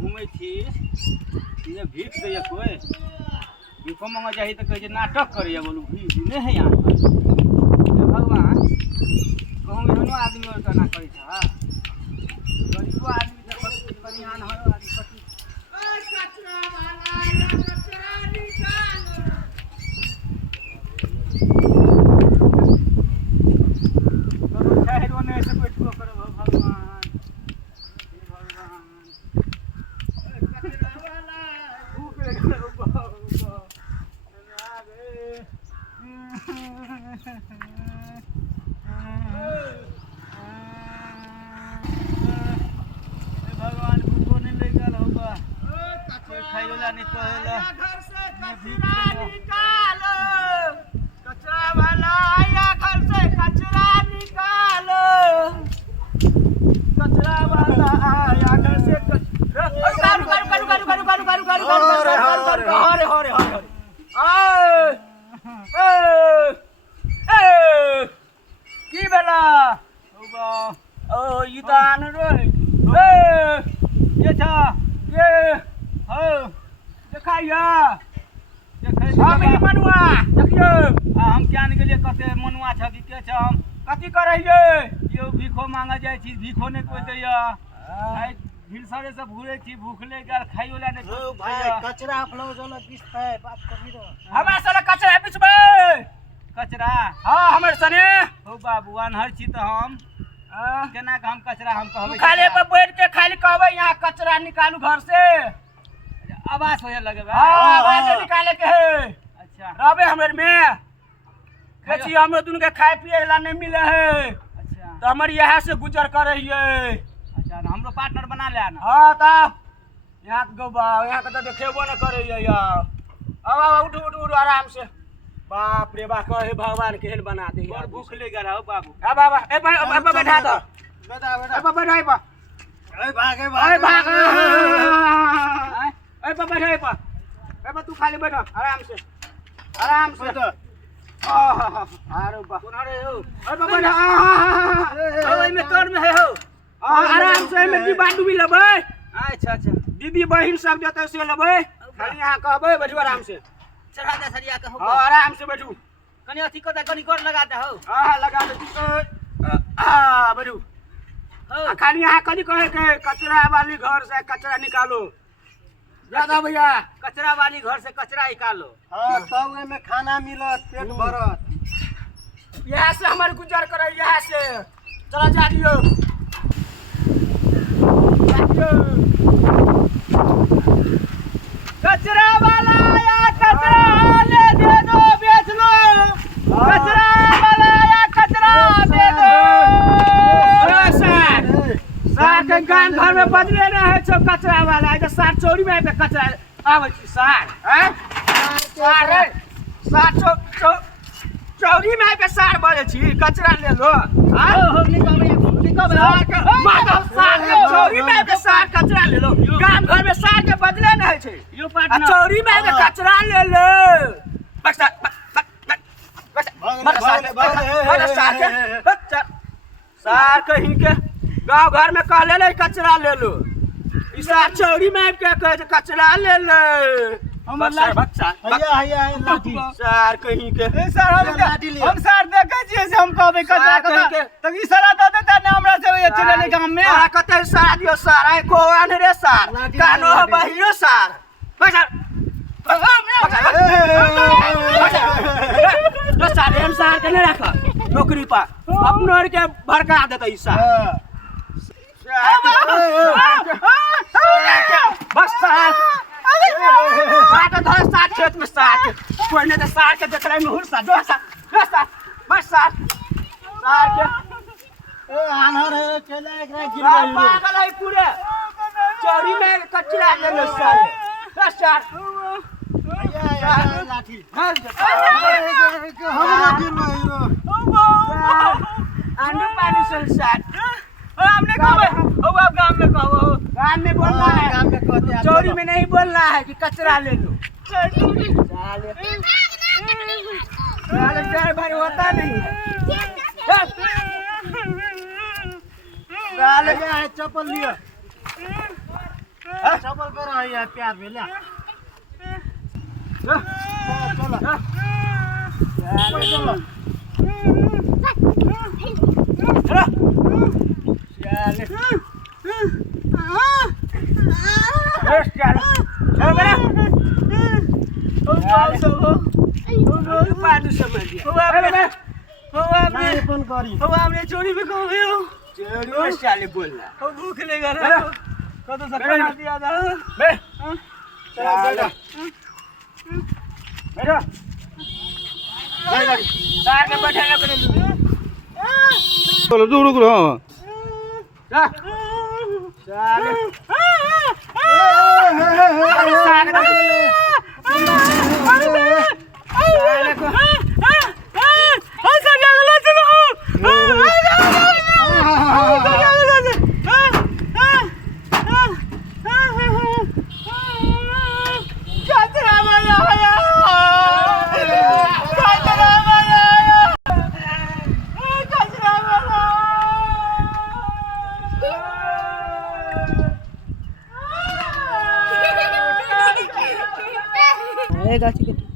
घूमे थी ये भीख दे कोई भीखो मांगा जाही तो कहे नाटक करे बोलू भीख नहीं है यहाँ पर भगवान कहूँ एहनो आदमी और ना करे था गरीबो आदमी तो करियान हो आदमी पति कचरा वाला कचरा निकालो शहरों ने ऐसे कोई ठुआ करो भगवान कचरा वाला भूख लगे भगवान भूखो नहीं लेकर होगा खाइला नहीं तो हेला घर से कचरा निकालो कचरा वाला आया घर से कचरा निकालो कचरा वाला आया घर से की बेला ओ ये तो आन रे ये था ये हो देखाइया हम ई मनुआ देखियो हम क्या निकल लिए कते मनुआ छ कि के छ हम कथि करैये यो भीखो मांगा जाय छी भीखो ने कोई दैया आइ भिलसरे से भूरे छी भूखले गाल खाइयोला ने भाई कचरा अपलो जोला किस पे बात करी रो हमरा साला कचरा बिछबे कचरा हां हमर सने हो बाबू अनहर छी त हम केना के हम कचरा हम कहबै खाली पर बैठ के खाली कहबै यहां कचरा निकालू घर से आवाज होय लगे हां आवाज निकाले के है अच्छा रहबे हमर में खेती हम दुन के खाए पिए ला नहीं मिले है अच्छा तो हमर यहां से गुजर करे हिए अच्छा हमरो पार्टनर बना ले ना हां त यहां के गो यहां के त देखेबो न करे हिए यार अब उठ उठ उठ आराम से बाप रे बाप कहे भगवान केहन बना दे यार भूख ले गया हो बाबू ए बाबा ए बैठा दो बैठा बैठा ए बाबा नहीं बा ए भाग ए भाग ए बाबा नहीं बा ए बा तू खाली बैठ आराम से तो अरे बा कौन रे हो ए बाबा ना ओए में तोर में है हो आराम से में दी बाटू भी लेबै अच्छा अच्छा दीदी बहिन सब जते से लेबै खाली यहां कहबै बैठो आराम से चढ़ा दे सरिया के हो आराम से बैठू कनी अथी को कनी कर लगा दे हो हां लगा दे बैठू हो खाली यहां कनी कहे के कचरा वाली घर से कचरा निकालो ज्यादा भैया कचरा वाली घर से कचरा निकालो हां तब में खाना मिलत पेट भरत यहां से हमारे गुजर करे यहां से चला जा दियो कचरा वाला आया कचरा ले दे दो बेच लो कचरा वाला आया कचरा दे दो सार के गान घर में बदले रहे छो कचरा वाला इधर सार चोरी में पे कचरा आवे छी सार हैं सार रे सार चोरी में पे सार बजे छी कचरा ले लो हां हो निकल माता सार के चोरी में पे सार कचरा ले लो गांव घर में सार के बदले नहीं छे यो पार्टनर चोरी में पे कचरा ले लो बस सार कहीं के गांव घर में कहले नहीं कचरा ले लो ई सार चोरी में के कहे कचरा ले लो हमर बच्चा हैया लाठी सार कहीं के ए सर हम सर देखे छिए से हम कहबे कचरा के त ई सारा द देता ने हमरा से चले ले गांव में आ कते सार दियो सार आइ को आन रे सार कानो बहिरो सार बस सार हम सार के नहीं रख नौकरी पर अपनो के भड़का देता ई सार बस सार साठ धर साठ खेत में साठ कोई नहीं तो साठ के देख रहे में हुर साठ दो साठ बस साठ के ए आनर चले एक गिर गई पागल है पूरे चोरी में कचरा ले लो सार बस साठ लाठी हम गिर नहीं रो अंडू पानी से साठ हमने कहा अब गांव में कहो गांव में बोलना है गांव में कहते हैं चोरी में नहीं बोलना है कि कचरा ले लो साले भाई होता नहीं साले चप्पल लिया चप्पल पे रह यार प्यार में ले चलो चलो चलो चोरी भी कहो बोलना भूख लेगा कत सपना दिया था बैठो कार के बैठेगा चलो तू रुक रहा गाची